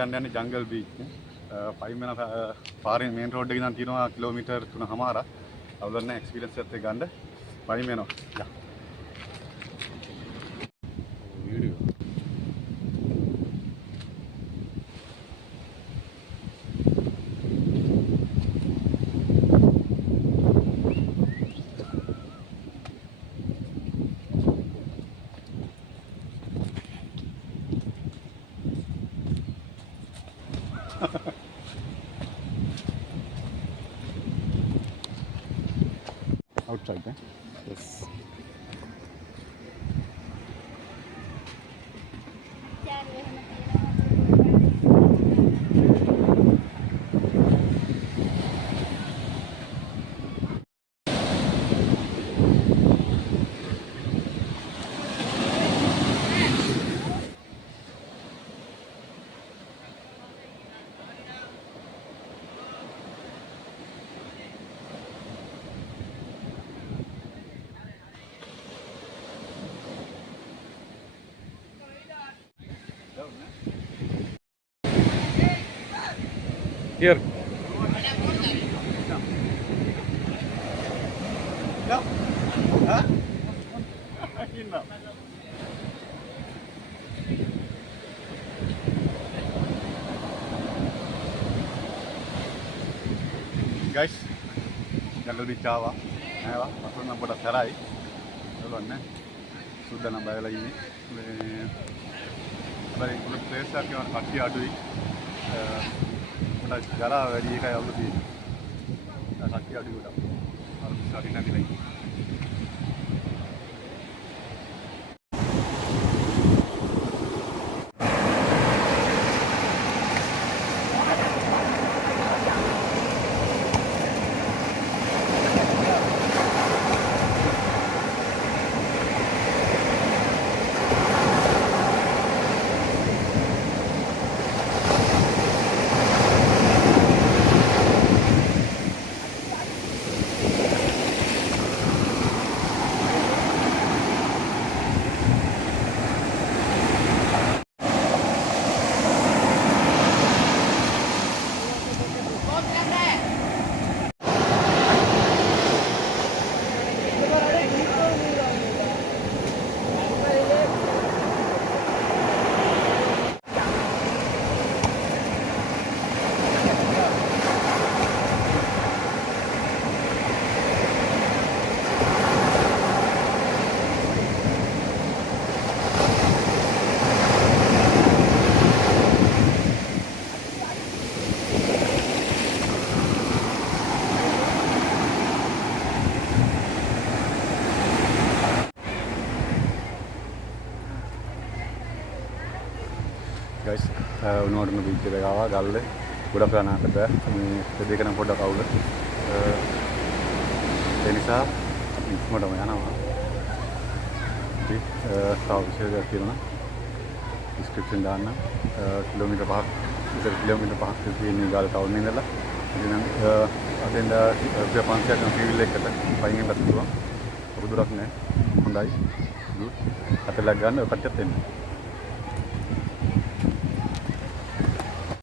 යන්න යන්නේ ජංගල් බීච් පයින් වෙන පාරේ මේන් රෝඩ් එකේ ඉඳන් තියෙනවා කිලෝමීටර් 3මාරක්. අවුලක් නැහැ එක්ස්පීරියන්ස් එකත් එක්ක ගන්න. පයින් වෙනවා. යා. Video. Outside, eh? Yes. Here. No. Huh? No. Guys, jangan di Jawa. Ayo, masuk nak pada serai. Lalu ne, sudah nampak lagi ni. Bari kalau place aku orang party adui. Jala වැඩි එකයි අවුල තියෙන්නේ. සත්‍ය අඩු උඩ. අර සාරි නැති ලයි. Guys, උණුවටම බීච් එකට ආවා ගල්ලේ. ගොඩක් යනකට බෑ. මේ දෙක නම් පොඩ්ඩක් අවුල. ඒ නිසා අපි ඉක්මනටම යනවා. අපි සාවිසෙද කියලා description දාන්න. කිලෝමීටර් 5ක් විතර කිලෝමීටර් 5ක් තියෙන ගල් ටවුන් ඉඳලා. ඉතින් අතෙන්ද රුපියල් 500ක් නම් ෆීල් එකට පයින් යන්නත් පුළුවන්. දුරක් නෑ. හොඳයි. good. අතලක් ගන්න ඔකටත් එන්න.